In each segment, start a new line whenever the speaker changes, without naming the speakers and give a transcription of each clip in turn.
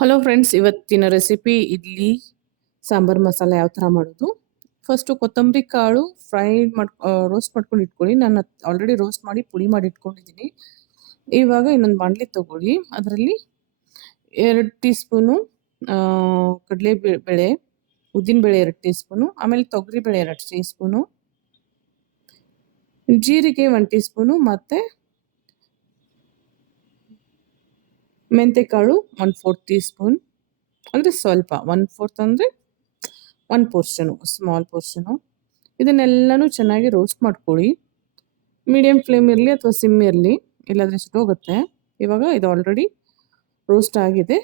Hello friends ಇವತ್ತಿನ recipe idli, sambar ಮಸಾಲೆ ಯಾವ ಥರ ಮಾಡೋದು? ಫಸ್ಟು ಕೊತ್ತಂಬರಿ ಕಾಳು ಫ್ರೈ ಮಾಡ್ ರೋಸ್ಟ್ ಮಾಡ್ಕೊಂಡು ಇಟ್ಕೊಳ್ಳಿ. ನಾನು ಆಲ್ರೆಡಿ ರೋಸ್ಟ್ ಮಾಡಿ, ಪುಡಿ ಮಾಡಿ ಇಟ್ಕೊಂಡಿದ್ದೀನಿ. ಇವಾಗ ಇನ್ನೊಂದು ಬಾಣಲಿ ತಗೊಳ್ಳಿ. ಅದರಲ್ಲಿ ಎರಡು ಟೀ ಸ್ಪೂನು ಕಡಲೆ ಬೇಳೆ ಉದ್ದಿನಬೇಳೆ ಎರಡು ಟೀ ಸ್ಪೂನು ಆಮೇಲೆ ತೊಗರಿಬೇಳೆ ಎರಡು ಟೀ ಸ್ಪೂನು ಜೀರಿಗೆ ಒಂದು ಟೀ ಸ್ಪೂನು ಮತ್ತು ಮೆಂತೆಕಾಳು ಒನ್ ಫೋರ್ತ್ ಟೀ ಸ್ಪೂನ್ ಅಂದರೆ ಸ್ವಲ್ಪ ಒನ್ ಫೋರ್ತ್ ಅಂದರೆ ಒನ್ ಪೋರ್ಷನು ಸ್ಮಾಲ್ ಪೋರ್ಷನು ಇದನ್ನೆಲ್ಲನೂ ಚೆನ್ನಾಗಿ ರೋಸ್ಟ್ ಮಾಡ್ಕೊಳ್ಳಿ. ಮೀಡಿಯಮ್ ಫ್ಲೇಮ್ ಇರಲಿ ಅಥವಾ ಸಿಮ್ ಇರಲಿ, ಇಲ್ಲಾಂದರೆ ಸುಟ್ಟೋಗುತ್ತೆ ಇವಾಗ ಇದು ಆಲ್ರೆಡಿ ರೋಸ್ಟ್ ಆಗಿದೆ.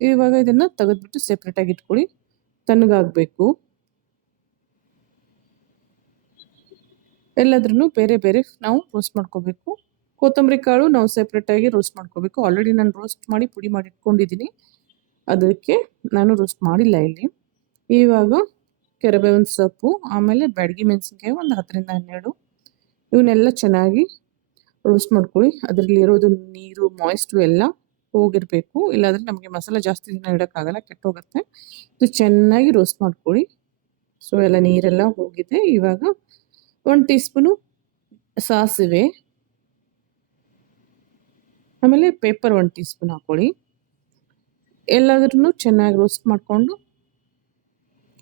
ಇವಾಗ ಇದನ್ನು ತೆಗೆದ್ಬಿಟ್ಟು ಸೆಪ್ರೇಟಾಗಿ ಇಟ್ಕೊಳ್ಳಿ. ತಣ್ಣಗಾಗಬೇಕು. ಎಲ್ಲದ್ರೂ ಬೇರೆ ಬೇರೆ ನಾವು ರೋಸ್ಟ್ ಮಾಡ್ಕೋಬೇಕು. ಕೊತ್ತಂಬರಿ ಕಾಳು ನಾವು ಸೆಪ್ರೇಟಾಗಿ ರೋಸ್ಟ್ ಮಾಡ್ಕೋಬೇಕು. ಆಲ್ರೆಡಿ ನಾನು ರೋಸ್ಟ್ ಮಾಡಿ ಪುಡಿ ಮಾಡಿ ಇಟ್ಕೊಂಡಿದ್ದೀನಿ ಅದಕ್ಕೆ ನಾನು ರೋಸ್ಟ್ ಮಾಡಿಲ್ಲ ಇಲ್ಲಿ. ಇವಾಗ ಕೆರೆಬೇವಿನ ಸೊಪ್ಪು, ಆಮೇಲೆ ಬ್ಯಾಡಗಿ ಮೆಣಸಿನ್ಕಾಯಿ ಒಂದು ಹತ್ತರಿಂದ ಹನ್ನೆರಡು. ಇವನ್ನೆಲ್ಲ ಚೆನ್ನಾಗಿ ರೋಸ್ಟ್ ಮಾಡ್ಕೊಳ್ಳಿ. ಅದರಲ್ಲಿ ಇರೋದು ನೀರು ಮಾಯಿಸ್ಟು ಎಲ್ಲ ಹೋಗಿರಬೇಕು. ಇಲ್ಲಾಂದರೆ ನಮಗೆ ಮಸಾಲೆ ಜಾಸ್ತಿ ದಿನ ಇಡೋಕ್ಕಾಗಲ್ಲ, ಕೆಟ್ಟೋಗುತ್ತೆ. ಇದು ಚೆನ್ನಾಗಿ ರೋಸ್ಟ್ ಮಾಡ್ಕೊಳ್ಳಿ. ಸೊ ಎಲ್ಲ ನೀರೆಲ್ಲ ಹೋಗಿದೆ. ಇವಾಗ ಒಂದು ಟೀ ಸ್ಪೂನು ಸಾಸಿವೆ. ಆಮೇಲೆ ಪೇಪರ್ ಒಂದು ಟೀ ಸ್ಪೂನ್ ಹಾಕ್ಕೊಳ್ಳಿ ಎಲ್ಲಾದ್ರೂ ಚೆನ್ನಾಗಿ ರೋಸ್ಟ್ ಮಾಡಿಕೊಂಡು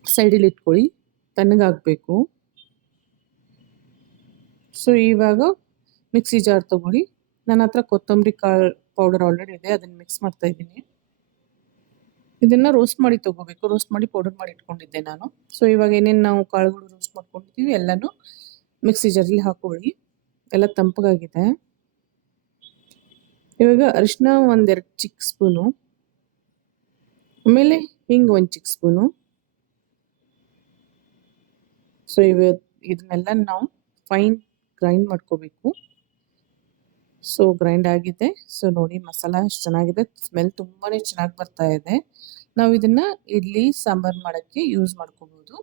ಸೈಡಲ್ಲಿ ಇಟ್ಕೊಳ್ಳಿ. ತಣ್ಣಗಾಗಬೇಕು ಸೊ ಇವಾಗ ಮಿಕ್ಸಿ ಜಾರ್ ತಗೊಳ್ಳಿ. ನನ್ನ ಹತ್ರ ಕೊತ್ತಂಬರಿ ಕಾಳು ಪೌಡರ್ ಆಲ್ರೆಡಿ ಇದೆ, ಅದನ್ನು ಮಿಕ್ಸ್ ಮಾಡ್ತಾ ಇದ್ದೀನಿ. ಇದನ್ನು ರೋಸ್ಟ್ ಮಾಡಿ ತಗೋಬೇಕು. ರೋಸ್ಟ್ ಮಾಡಿ ಪೌಡರ್ ಮಾಡಿ ಇಟ್ಕೊಂಡಿದ್ದೆ ನಾನು. ಸೊ ಇವಾಗ ಏನೇನು ನಾವು ಕಾಳುಗಳು ರೋಸ್ಟ್ ಮಾಡ್ಕೊಂಡಿದ್ದೀವಿ, ಎಲ್ಲನೂ ಮಿಕ್ಸಿ ಜಾರಲ್ಲಿ ಹಾಕೊಳ್ಳಿ. ಎಲ್ಲ ತಂಪಗಾಗಿದೆ ಇವಾಗ ಅರಿಶಿನ ಒಂದೆರಡು ಚಿಕ್ಕ ಸ್ಪೂನು, ಆಮೇಲೆ ಹಿಂಗೆ ಒಂದು ಚಿಕ್ಕ ಸ್ಪೂನು. ಸೊ ಇವ ಇದನ್ನೆಲ್ಲ ನಾವು ಫೈನ್ ಗ್ರೈಂಡ್ ಮಾಡ್ಕೋಬೇಕು. ಸೊ ಗ್ರೈಂಡ್ ಆಗಿದೆ. ಸೊ ನೋಡಿ ಮಸಾಲ ಎಷ್ಟು ಚೆನ್ನಾಗಿದೆ. ಸ್ಮೆಲ್ ತುಂಬಾ ಚೆನ್ನಾಗಿ ಬರ್ತಾ ಇದೆ. ನಾವು ಇದನ್ನ ಇಡ್ಲಿ, ಸಾಂಬಾರ್ ಮಾಡೋಕ್ಕೆ ಯೂಸ್ ಮಾಡ್ಕೋಬಹುದು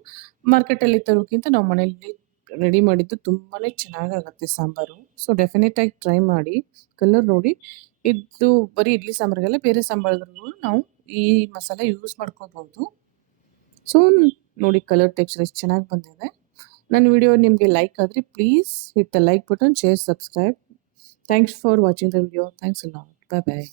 ಮಾರ್ಕೆಟಲ್ಲಿ ತರೋಕ್ಕಿಂತ ನಾವು ಮನೆಯಲ್ಲಿ ರೆಡಿ ಮಾಡಿದ್ದು ತುಂಬಾ ಚೆನ್ನಾಗಾಗುತ್ತೆ ಸಾಂಬಾರು. ಸೊ ಡೆಫಿನೆಟ್ ಆಗಿ ಟ್ರೈ ಮಾಡಿ ಕಲರ್ ನೋಡಿ. ಇದು ಬರೀ ಇಡ್ಲಿ ಸಾಂಬಾರಿಗೆಲ್ಲ, ಬೇರೆ ಸಾಂಬಾರ್ಗಳಿಗೂ ನಾವು ಈ ಮಸಾಲೆ ಯೂಸ್ ಮಾಡ್ಕೋಬಹುದು ಸೊ ನೋಡಿ ಕಲರ್ ಟೆಕ್ಸ್ಚರ್ ಎಷ್ಟು ಚೆನ್ನಾಗಿ ಬಂದಿದೆ. ನನ್ನ ವಿಡಿಯೋ ನಿಮಗೆ ಲೈಕ್ ಆದರೆ please hit the like button share subscribe thanks for watching the video thanks ಅಲ್ಲ ಬಾಯ್ ಬಾಯ್